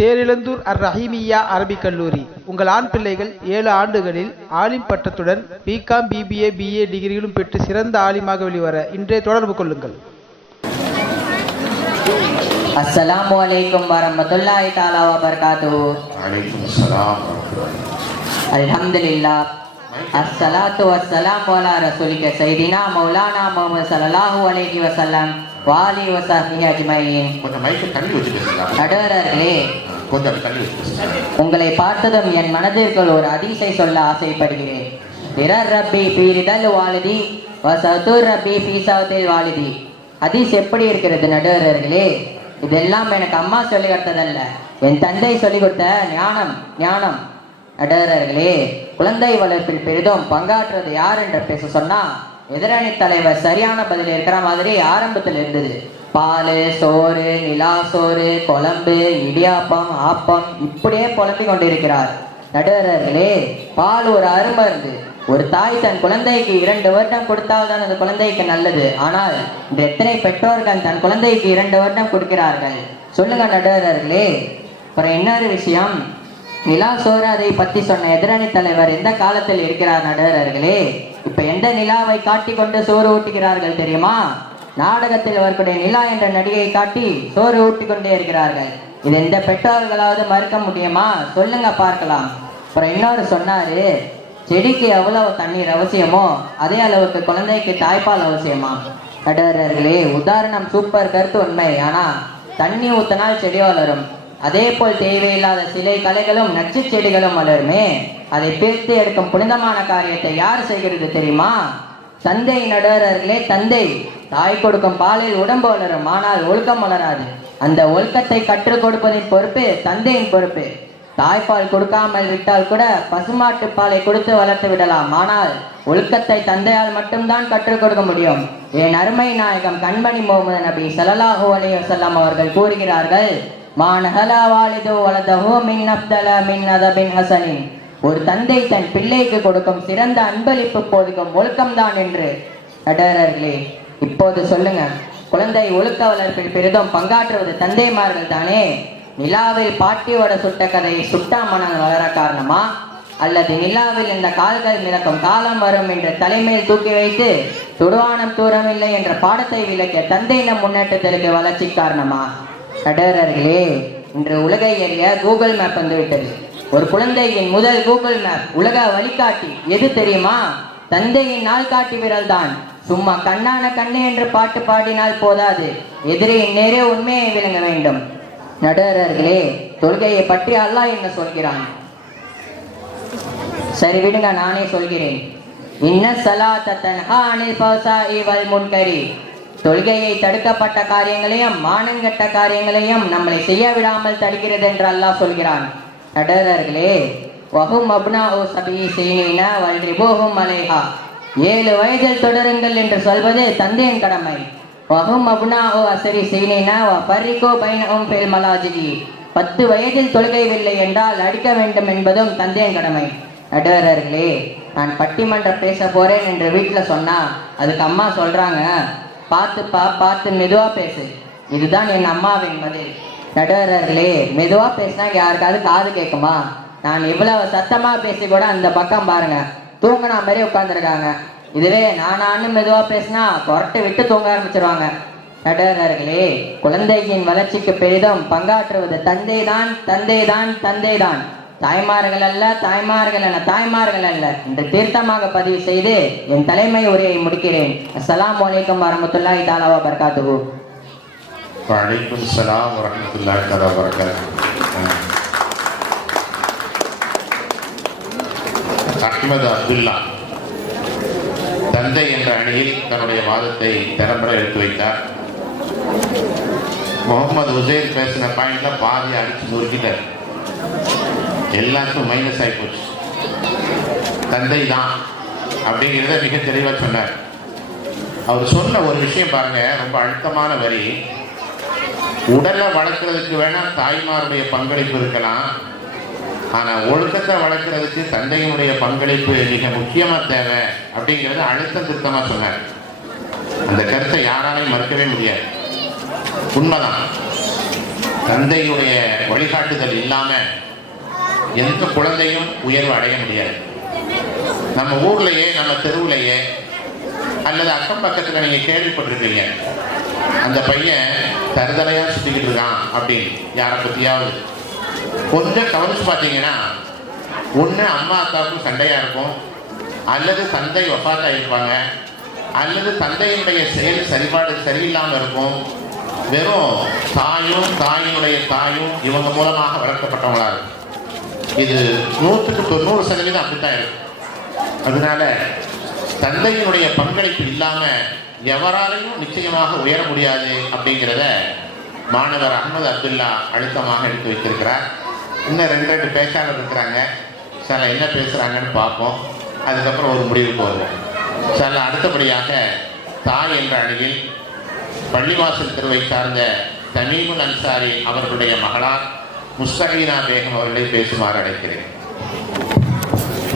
தேரிழந்தூர் அர் ரஹீமியா அரபிக் கல்லூரி. உங்கள் ஆண் பிள்ளைகள் ஏழு ஆண்டுகளில் ஆலிம் பட்டத்துடன் பிகாம் பிபிஏ பிஏ டிகிரிகளும் பெற்று சிறந்த ஆலிமாக வெளிவர இன்றே தொடர்பு கொள்ளுங்கள். அஸ்ஸலாமு அலைக்கும் வரமத்துல்லாஹி தாலா வபரகாத்துஹு. வலைக்கும் சலாம் அல்ஹம்துலில்லாஹ். அஸ்ஸலாத்து வஸ்ஸலாமு அலா ரசூலிக சைதினா மௌலானா முஹம்மது ஸல்லல்லாஹு அலைஹி வஸல்லம் வாலி வஸஹ்பிஹி அஜ்மஈன் கொஞ்சம் மைக்கு தள்ளி வச்சுட்டு நடுவரர்களே கொஞ்சம் தள்ளி உங்களை பார்த்ததும் என் மனதிற்குள் ஒரு அதிசை சொல்ல ஆசைப்படுகிறேன். இரர் ரப்பி பீரிதல் வாலிதி வசதுர் ரப்பி பீசாவத்தில் வாலிதி. ஹதீஸ் எப்படி இருக்கிறது நடுவர்களே? இதெல்லாம் எனக்கு அம்மா சொல்லி கொடுத்ததல்ல. என் தந்தை சொல்லி கொடுத்த ஞானம் ஞானம். நடுவர்களே குழந்தை வளர்ப்பில் பெரிதும் பங்காற்றுவது யார் என்று பேச சொன்னா எதிரணி தலைவர் சரியான பதில் இருக்கிற மாதிரி ஆரம்பத்தில் இருந்தது. பால் சோறு நிலா சோறு குழம்பு இடியாப்பம் ஆப்பம் இப்படியே புலம்பிக் கொண்டிருக்கிறார். நடுவரர்களே பால் ஒரு அருமருந்து. ஒரு தாய் தன் குழந்தைக்கு இரண்டு வருடம் கொடுத்தால்தான் அந்த குழந்தைக்கு நல்லது. ஆனால் இந்த எத்தனை பெற்றோர்கள் தன் குழந்தைக்கு இரண்டு வருடம் கொடுக்கிறார்கள்? சொல்லுங்க நடுவரர்களே. அப்புறம் இன்னொரு விஷயம்? நிலா சோறு அதை பத்தி சொன்ன எதிரணி தலைவர் எந்த காலத்தில் இருக்கிறார் நடுவரர்களே? இப்ப எந்த நிலாவை காட்டிக்கொண்டு சோறு ஊட்டுகிறார்கள் தெரியுமா? நாடகத்தில் வரக்கூடிய நிலா என்ற நடிகை காட்டி சோறு ஊட்டிக் கொண்டே இருக்கிறார்கள். இது எந்த பெற்றோர்களாவது மறுக்க முடியுமா? சொல்லுங்க பார்க்கலாம். அப்புறம் இன்னொரு சொன்னாரு செடிக்கு எவ்வளவு தண்ணீர் அவசியமோ அதே அளவுக்கு குழந்தைக்கு தாய்ப்பால் அவசியமா? நடுவரர்களே உதாரணம் சூப்பர் கருத்து உண்மை. ஆனா தண்ணி ஊத்தினால் செடி வளரும். அதே போல் தேவையில்லாத சிலை கலைகளும் நச்சு செடிகளும் வளருமே. அதை பிரித்து எடுக்கும் புனிதமான காரியத்தை யார் செய்கிறது தெரியுமா? தந்தை நடுவரர்களே தந்தை. தாய் கொடுக்கும் பாலில் உடம்பு வளரும் ஆனால் ஒழுக்கம் வளராது. அந்த ஒழுக்கத்தை கற்றுக் கொடுப்பதின் பொறுப்பு தந்தையின் பொறுப்பு. தாய்ப்பால் கொடுக்காமல் விட்டால் கூட பசுமாட்டு பாலை கொடுத்து வளர்த்து விடலாம். ஆனால் ஒழுக்கத்தை தந்தையால் மட்டும்தான் கற்றுக் கொடுக்க முடியும். என் அருமை நாயகம் கண்மணி முகமது நபி சலலாஹு அலைஹி வஸல்லம் அவர்கள் கூறுகிறார்கள் மான் ஹலா வாலிதோ வலதஹு மின் அப்தல மின் அதபின் ஹசனின் ஒரு தந்தை தன் பிள்ளைக்கு கொடுக்கும் சிறந்த அன்பளிப்பு போதிக்கும் ஒழுக்கம்தான் என்று நடரர்களே இப்போது சொல்லுங்க. குழந்தை ஒழுக்க வளர்ப்பில் பெரிதும் பங்காற்றுவது தந்தைமார்கள் தானே? நிலாவில் பாட்டியோட சுட்ட கதையை சுட்டா மனம் வளர காரணமா? அல்லது நிலாவில் இந்த கால்கள் மிதக்கும் காலம் வரும் என்று தலைமையில் தூக்கி வைத்து துடுவானம் தூரமில்லை என்ற பாடத்தை விளக்கிய தந்தையின முன்னேற்றத்திற்கு வளர்ச்சி காரணமா? கடரர்களே இன்று உலகை எறிய கூகுள் மேப் வந்துவிட்டது. ஒரு குழந்தையின் முதல் கூகுள் மேப் உலக வழிகாட்டி எது தெரியுமா? தந்தையின் நாள்காட்டி விரல் தான். சும்மா கண்ணான கண்ணு என்று பாட்டு பாடினால் போதாது. எதிரியின் நேரே உண்மையை விளங்க வேண்டும். நடுவரர்களே தொழுகையை பற்றி அல்லாஹ் என்ன சொல்கிறான்? சரி விடுங்க நானே சொல்கிறேன். இன்ன சலாத்த தன்ஹா அனில் ஃபஹ்சாஇ வல் முன்கரி. தொழுகையை தடுக்கப்பட்ட காரியங்களையும் மானங்கட்ட காரியங்களையும் நம்மளை செய்ய விடாமல் தடுக்கிறது என்று அல்லாஹ் சொல்கிறான். நடுவரர்களே வஹும் அப்னா ஓ சபி சீனின வல்ரிபோஹும் மலைஹா ஏழு வயதில் தொடருங்கள் என்று சொல்வது தந்தையின் கடமை. வஹும் அப்னா ஓ அசரி செய்யினா வ ஃபர்ரிகோ பைனஹும் மலாஜிகி. பத்து வயதில் தொழுகைவில்லை என்றால் அடிக்க வேண்டும் என்பதும் தந்தையின் கடமை. நடுவரர்களே நான் பட்டிமன்றம் பேச போறேன் என்று வீட்டில் சொன்னா அதுக்கு அம்மா சொல்றாங்க பார்த்துப்பா பார்த்து மெதுவா பேசு. இதுதான் என் அம்மாவின் பதில். நடுவரர்களே மெதுவாக பேசினா யாருக்காவது காது கேட்குமா நான் இவ்வளவு சத்தமாக பேசி கூட அந்த பக்கம் பாருங்க. தூங்கினா மாதிரி உட்காந்துருக்காங்க இதுவே நானான்னு மெதுவாக பேசினா புரட்டு விட்டு தூங்க ஆரம்பிச்சிருவாங்க. நடுவரர்களே குழந்தையின் வளர்ச்சிக்கு பெரிதும் பங்காற்றுவது தந்தை தான் தந்தை தான் தந்தை தான் தாய்மார்கள் அல்ல தாய்மார்கள் அல்ல தாய்மார்கள் அல்ல. என்று தீர்த்தமாக பதிவு செய்து என் தலைமை உரையை முடிக்கிறேன். அஸ்லாம் வலைக்கம் வரமத்துல்லாஹி தாலா பர்காத்துகு வலைக்கும் சலாம் வரமத்துல்லா தஆலா வரகாத்துஹு அஹ்மது அப்துல்லா தந்தை என்ற அணியில் தன்னுடைய வாதத்தை திறம்பட எடுத்து வைத்தார். முகமது உசேர் பேசின பாயிண்ட்ல பாதி அடிச்சு நொறுக்கிட்டார். எல்லாத்துக்கும் மைனஸ் ஆகி போச்சு. தந்தை தான் அப்படிங்கிறத மிக தெளிவாக சொன்னார். அவர் சொன்ன ஒரு விஷயம் பாருங்க ரொம்ப அழுத்தமான வரி. உடலை வளர்க்குறதுக்கு வேணா தாய்மாருடைய பங்களிப்பு இருக்கலாம். ஆனா ஒழுக்கத்தை வளர்க்குறதுக்கு தந்தையினுடைய பங்களிப்பு மிக முக்கியமா தேவை அப்படிங்கிறது அழுத்த திருத்தமா சொன்னார். அந்த கருத்தை யாராலையும் மறுக்கவே முடியாது. உண்மைதான். தந்தையுடைய வழிகாட்டுதல் இல்லாம எந்த குழந்தையும் உயர்வு அடைய முடியாது? நம்ம ஊர்லயே நம்ம தெருவுலயே அல்லது அக்கம் பக்கத்தில் நீங்கள் கேள்விப்பட்டிருப்பீங்க. அந்த பையன் தருதலையாக சுற்றிக்கிட்டு இருக்கான் அப்படின்னு யாரை பற்றியாவது கொஞ்சம் கவனிச்சு பார்த்தீங்கன்னா ஒன்று அம்மா அக்காவுக்கும் சண்டையாக இருக்கும். அல்லது தந்தை ஒப்பாத்தாயிருப்பாங்க அல்லது தந்தையினுடைய செயல் சரிபாடு சரியில்லாமல் இருக்கும். வெறும் தாயும் தாயினுடைய தாயும் இவங்க மூலமாக வளர்க்கப்பட்டவங்களா இருக்கும். இது நூற்றுக்கு தொண்ணூறு சதவீதம் அப்படித்தான் இருக்கும் அதனால தந்தையினுடைய பங்களிப்பு இல்லாம எவராலையும் நிச்சயமாக உயர முடியாது அப்படிங்கிறத மாணவர் அகமது அப்துல்லா அழுத்தமாக எடுத்து வைத்திருக்கிறார். இன்னும் ரெண்டு ரெண்டு பேச்சாளர் இருக்கிறாங்க. சில என்ன பேசுறாங்கன்னு பார்ப்போம். அதுக்கப்புறம் ஒரு முடிவுக்கு வருவோம். சில அடுத்தபடியாக தாய் என்ற அணியில் பள்ளிவாசல் தெருவை சார்ந்த தமீமுல் அன்சாரி அவர்களுடைய மகளார் முஸ்தகீனா பேகம் அவர்களை பேசுமாறு அழைக்கிறேன்.